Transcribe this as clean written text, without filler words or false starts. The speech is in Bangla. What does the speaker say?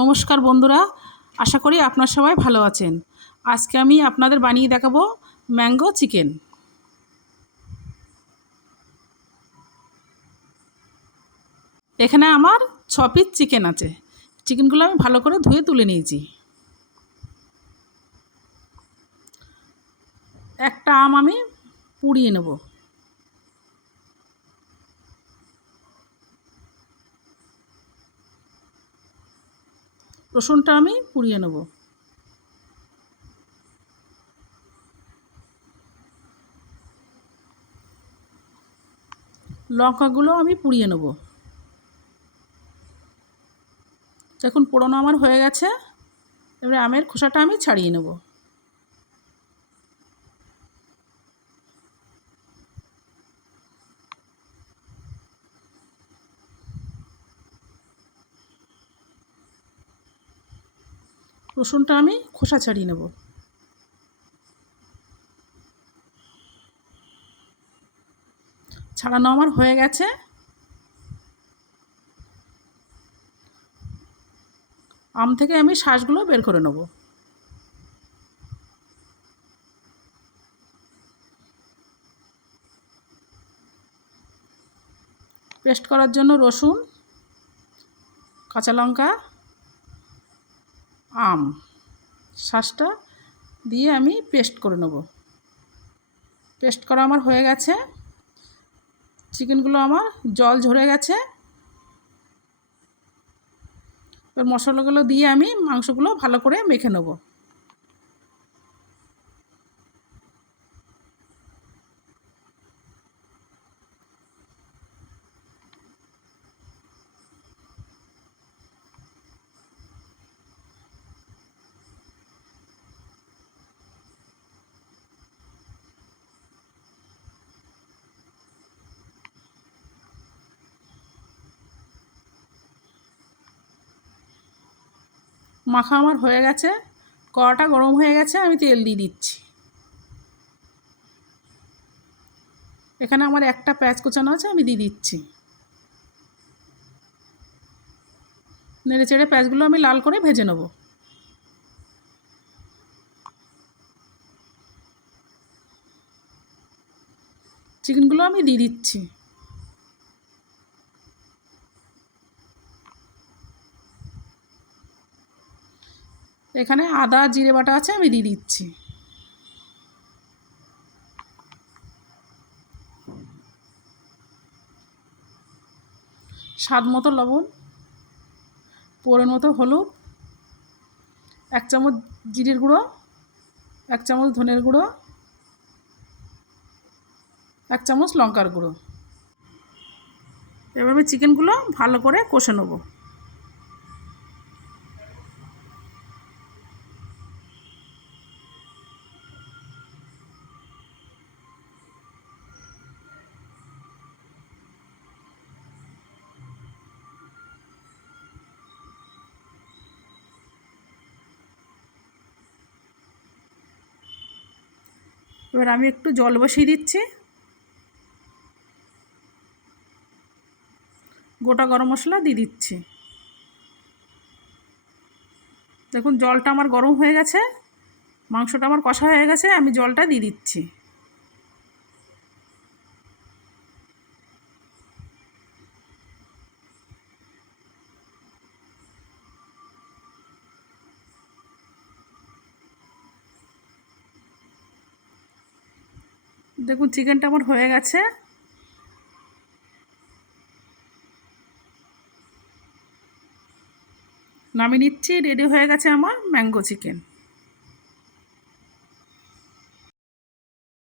নমস্কার বন্ধুরা, আশা করি আপনার সবাই ভালো আছেন। আজকে আমি আপনাদের বানিয়ে দেখাবো ম্যাঙ্গো চিকেন। এখানে আমার 6 পিস চিকেন আছে। চিকেনগুলো আমি ভালো করে ধুয়ে তুলে নিয়েছি। একটা আম আমি পুড়িয়ে নেব। রসুনটা আমি পুড়িয়ে নেব। লঙ্কাগুলো আমি পুড়িয়ে নেব। দেখুন পোড়ানো আমার হয়ে গেছে। এবারে আমের খোসাটা আমি ছাড়িয়ে নেব। রসুনটা আমি খোসা ছাড়িয়ে নেব। ছাড়ানো আমার হয়ে গেছে। আম থেকে আমি শাঁসগুলো বের করে নেব। পেস্ট করার জন্য রসুন, কাঁচা লঙ্কা, আম শাঁসটা দিয়ে আমি পেস্ট করে নেব। পেস্ট করা আমার হয়ে গেছে। চিকেনগুলো আমার জল ঝরে গেছে। এবার মশলাগুলো দিয়ে আমি মাংসগুলো ভালো করে মেখে নেব। মাখা আমার হয়ে গেছে। কড়াটা গরম হয়ে গেছে, আমি তেল দিয়ে দিচ্ছি। এখানে আমার একটা পেঁয়াজ কুচানো আছে, আমি দিয়ে দিচ্ছি। নেড়ে চেড়ে পেঁয়াজগুলো আমি লাল করে ভেজে নেব। চিকেনগুলো আমি দিয়ে দিচ্ছি। এখানে আদা জিরে বাটা আছে, আমি দিয়ে দিচ্ছি। স্বাদ মতো লবণ, পরিমাণ মতো হলুদ, 1 চামচ জিরের গুঁড়ো, 1 চামচ ধনের গুঁড়ো, 1 চামচ লঙ্কার গুঁড়ো। এবার আমি চিকেনগুলো ভালো করে কষে নেব। এবার আমি একটু জল বসিয়ে দিচ্ছি। গোটা গরম মশলা দিয়ে দিচ্ছি। দেখুন জলটা আমার গরম হয়ে গেছে। মাংসটা আমার কষা হয়ে গেছে, আমি জলটা দিয়ে দিচ্ছি। দেখুন চিকেনটা আমার হয়ে গেছে। নামিয়ে নিচ্ছি। রেডি হয়ে গেছে আমার ম্যাঙ্গো চিকেন।